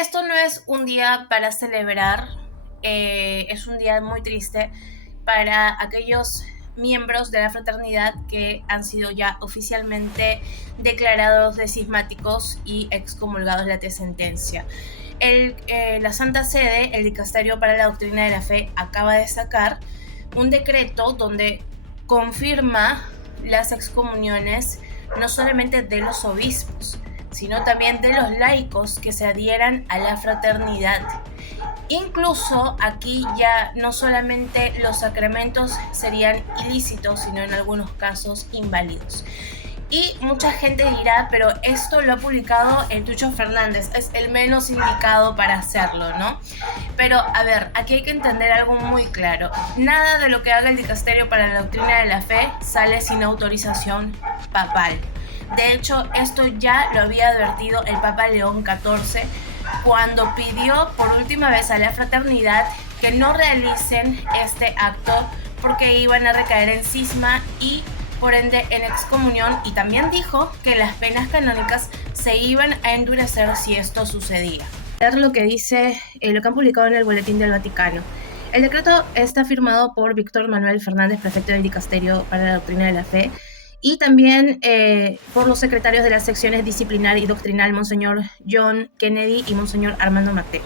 esto no es un día para celebrar, es un día muy triste para aquellos miembros de la fraternidad que han sido ya oficialmente declarados de cismáticos y excomulgados de la sentencia. La Santa Sede, el Dicasterio para la Doctrina de la Fe, acaba de sacar un decreto donde confirma las excomuniones no solamente de los obispos, sino también de los laicos que se adhieran a la fraternidad. Incluso aquí ya no solamente los sacramentos serían ilícitos, sino en algunos casos inválidos. Y mucha gente dirá, pero esto lo ha publicado el Tucho Fernández, es el menos indicado para hacerlo, ¿no? Pero, a ver, aquí hay que entender algo muy claro. Nada de lo que haga el Dicasterio para la Doctrina de la Fe sale sin autorización papal. De hecho, esto ya lo había advertido el Papa León XIV cuando pidió por última vez a la fraternidad que no realicen este acto porque iban a recaer en cisma y por ende en excomunión, y también dijo que las penas canónicas se iban a endurecer si esto sucedía. Lo que dice lo que han publicado en el Boletín del Vaticano. El decreto está firmado por Víctor Manuel Fernández, prefecto del Dicasterio para la Doctrina de la Fe, y también por los secretarios de las secciones disciplinar y doctrinal, Monseñor John Kennedy y Monseñor Armando Mateo.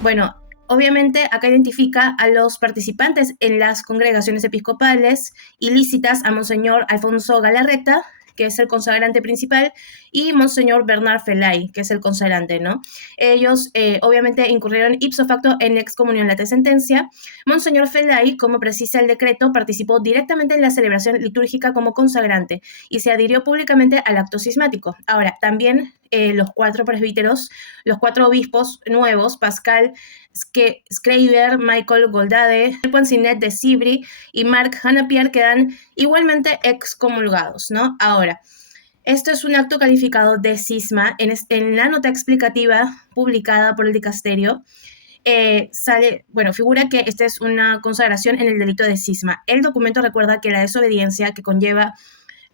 Bueno, obviamente acá identifica a los participantes en las congregaciones episcopales ilícitas a Monseñor Alfonso Galarreta, que es el consagrante principal, y Monseñor Bernard Felay, que es el consagrante, ¿no? Ellos obviamente incurrieron ipso facto en excomunión late sentencia. Monseñor Felay, como precisa el decreto, participó directamente en la celebración litúrgica como consagrante y se adhirió públicamente al acto cismático. Ahora, también los cuatro presbíteros, los cuatro obispos nuevos, Pascal Schreiber, Michael Goldade, Poinsinet de Cibri y Marc Hanapierre, quedan igualmente excomulgados, ¿no? Ahora, esto es un acto calificado de cisma. En la nota explicativa publicada por el Dicasterio, figura que esta es una consagración en el delito de cisma. El documento recuerda que la desobediencia que conlleva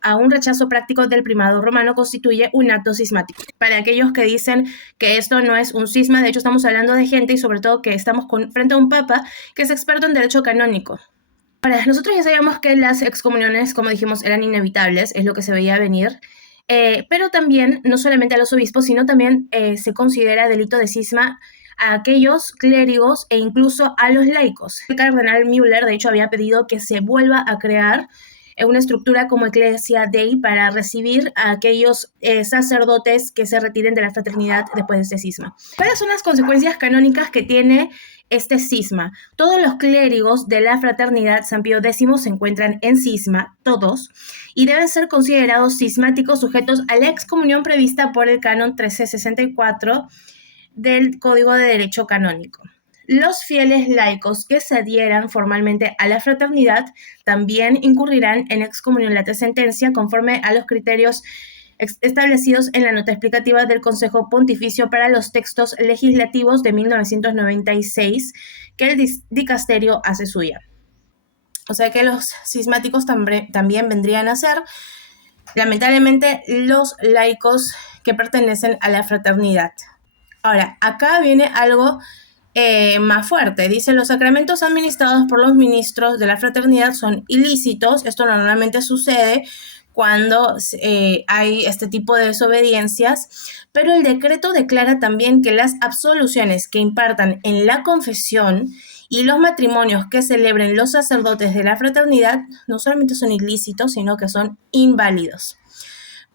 a un rechazo práctico del primado romano constituye un acto cismático. Para aquellos que dicen que esto no es un cisma, de hecho estamos hablando de gente y sobre todo que estamos frente a un papa que es experto en derecho canónico. Ahora, nosotros ya sabíamos que las excomuniones, como dijimos, eran inevitables, es lo que se veía venir, pero también, no solamente a los obispos, sino también se considera delito de cisma a aquellos clérigos e incluso a los laicos. El cardenal Müller, de hecho, había pedido que se vuelva a crear una estructura como Ecclesia Dei para recibir a aquellos sacerdotes que se retiren de la fraternidad después de este cisma. ¿Cuáles son las consecuencias canónicas que tiene este cisma? Todos los clérigos de la fraternidad San Pío X se encuentran en cisma, todos, y deben ser considerados cismáticos sujetos a la excomunión prevista por el canon 1364 del Código de Derecho Canónico. Los fieles laicos que se adhieran formalmente a la fraternidad también incurrirán en excomunión late sentencia conforme a los criterios establecidos en la nota explicativa del Consejo Pontificio para los Textos Legislativos de 1996, que el Dicasterio hace suya. O sea que los cismáticos también vendrían a ser, lamentablemente, los laicos que pertenecen a la fraternidad. Ahora, acá viene algo más fuerte. Dice, los sacramentos administrados por los ministros de la fraternidad son ilícitos. Esto normalmente sucede cuando hay este tipo de desobediencias, pero el decreto declara también que las absoluciones que impartan en la confesión y los matrimonios que celebren los sacerdotes de la fraternidad no solamente son ilícitos, sino que son inválidos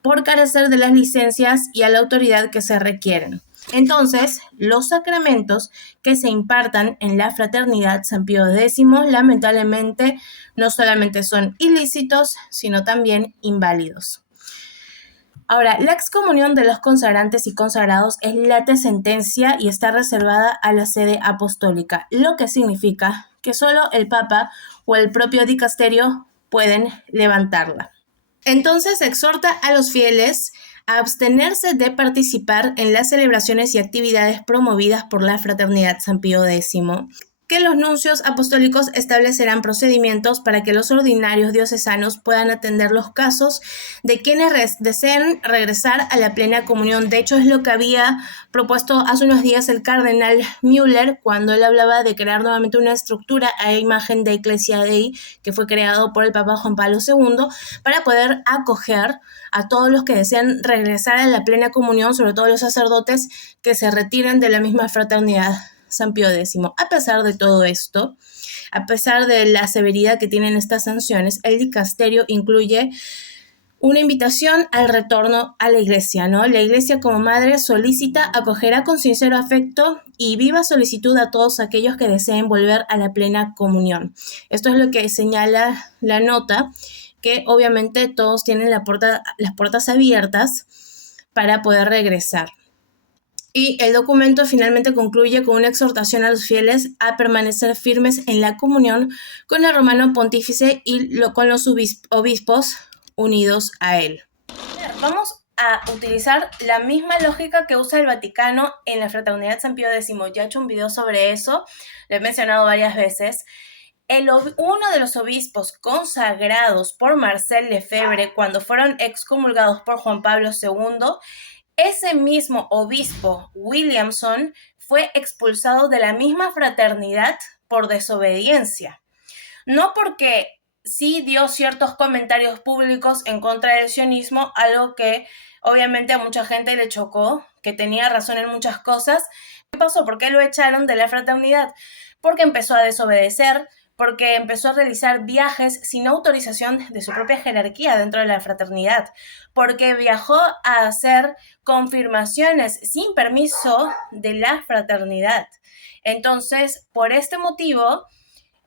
por carecer de las licencias y a la autoridad que se requieren. Entonces, los sacramentos que se impartan en la fraternidad San Pío X, lamentablemente, no solamente son ilícitos, sino también inválidos. Ahora, la excomunión de los consagrantes y consagrados es late sentencia y está reservada a la sede apostólica, lo que significa que solo el Papa o el propio dicasterio pueden levantarla. Entonces exhorta a los fieles a abstenerse de participar en las celebraciones y actividades promovidas por la Fraternidad San Pío X, que los nuncios apostólicos establecerán procedimientos para que los ordinarios diocesanos puedan atender los casos de quienes deseen regresar a la plena comunión. De hecho, es lo que había propuesto hace unos días el cardenal Müller cuando él hablaba de crear nuevamente una estructura a imagen de Ecclesia Dei que fue creado por el Papa Juan Pablo II para poder acoger a todos los que desean regresar a la plena comunión, sobre todo los sacerdotes que se retiran de la misma fraternidad San Pío X. A pesar de todo esto, a pesar de la severidad que tienen estas sanciones, el dicasterio incluye una invitación al retorno a la iglesia, ¿no? La iglesia como madre solícita acogerá con sincero afecto y viva solicitud a todos aquellos que deseen volver a la plena comunión. Esto es lo que señala la nota, que obviamente todos tienen las puertas abiertas para poder regresar. Y el documento finalmente concluye con una exhortación a los fieles a permanecer firmes en la comunión con el romano pontífice y con los obispos unidos a él. Vamos a utilizar la misma lógica que usa el Vaticano en la Fraternidad San Pío X. Ya he hecho un video sobre eso, lo he mencionado varias veces. Uno de los obispos consagrados por Marcel Lefebvre cuando fueron excomulgados por Juan Pablo II, ese mismo obispo, Williamson, fue expulsado de la misma fraternidad por desobediencia. No porque sí dio ciertos comentarios públicos en contra del sionismo, algo que obviamente a mucha gente le chocó, que tenía razón en muchas cosas. ¿Qué pasó? ¿Por qué lo echaron de la fraternidad? Porque empezó a desobedecer, porque empezó a realizar viajes sin autorización de su propia jerarquía dentro de la fraternidad, porque viajó a hacer confirmaciones sin permiso de la fraternidad. Entonces, por este motivo,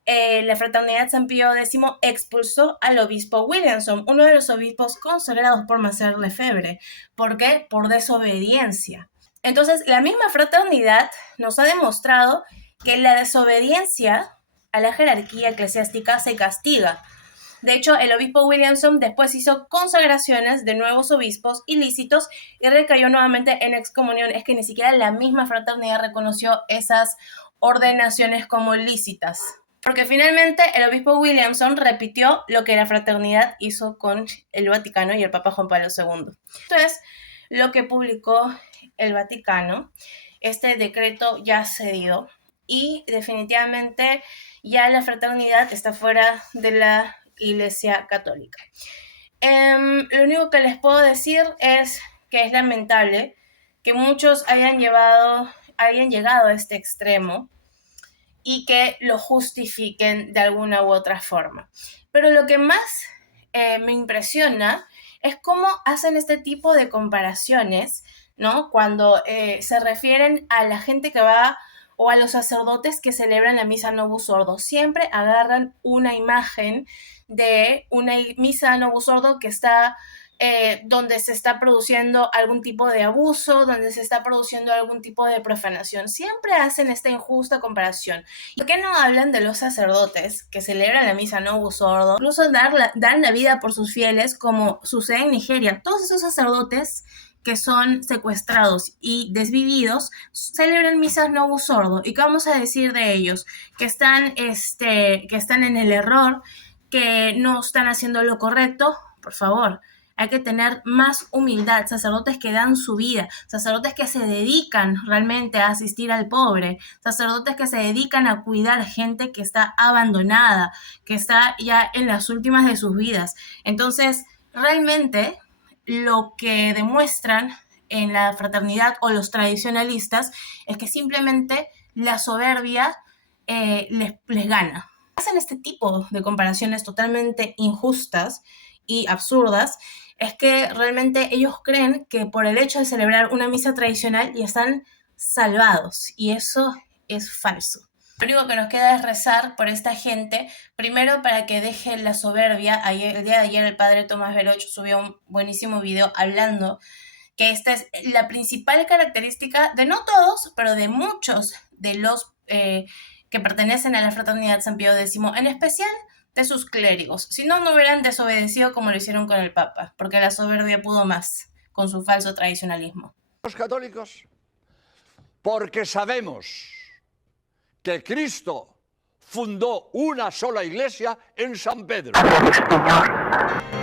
la fraternidad San Pío X expulsó al obispo Williamson, uno de los obispos consagrados por Marcel Lefebvre. ¿Por qué? Por desobediencia. Entonces, la misma fraternidad nos ha demostrado que la desobediencia a la jerarquía eclesiástica se castiga. De hecho, el obispo Williamson después hizo consagraciones de nuevos obispos ilícitos y recayó nuevamente en excomunión. Es que ni siquiera la misma fraternidad reconoció esas ordenaciones como lícitas. Porque finalmente el obispo Williamson repitió lo que la fraternidad hizo con el Vaticano y el Papa Juan Pablo II. Esto es lo que publicó el Vaticano. Este decreto ya se dio y definitivamente ya la fraternidad está fuera de la Iglesia Católica. Lo único que les puedo decir es que es lamentable que muchos hayan llegado a este extremo y que lo justifiquen de alguna u otra forma. Pero lo que más me impresiona es cómo hacen este tipo de comparaciones, ¿no? Cuando se refieren a la gente que va o a los sacerdotes que celebran la misa Novus Ordo. Siempre agarran una imagen de una misa Novus Ordo que está donde se está produciendo algún tipo de abuso, donde se está produciendo algún tipo de profanación. Siempre hacen esta injusta comparación. ¿Y por qué no hablan de los sacerdotes que celebran la misa Novus Ordo? Incluso dan la vida por sus fieles, como sucede en Nigeria. Todos esos sacerdotes que son secuestrados y desvividos celebran misas Novus Ordo. ¿Y qué vamos a decir de ellos? Que están en el error, que no están haciendo lo correcto. Por favor, hay que tener más humildad, sacerdotes que dan su vida, sacerdotes que se dedican realmente a asistir al pobre, sacerdotes que se dedican a cuidar gente que está abandonada, que está ya en las últimas de sus vidas. Entonces, realmente lo que demuestran en la fraternidad o los tradicionalistas es que simplemente la soberbia les gana. Hacen este tipo de comparaciones totalmente injustas y absurdas. Es que realmente ellos creen que por el hecho de celebrar una misa tradicional ya están salvados, y eso es falso. Lo único que nos queda es rezar por esta gente, primero para que deje la soberbia. El día de ayer el padre Tomás Veloch subió un buenísimo video hablando que esta es la principal característica de no todos, pero de muchos de los que pertenecen a la fraternidad San Pío X, en especial de sus clérigos. Si no, no hubieran desobedecido como lo hicieron con el Papa, porque la soberbia pudo más con su falso tradicionalismo. Los católicos, porque sabemos que Cristo fundó una sola iglesia en San Pedro. Señor.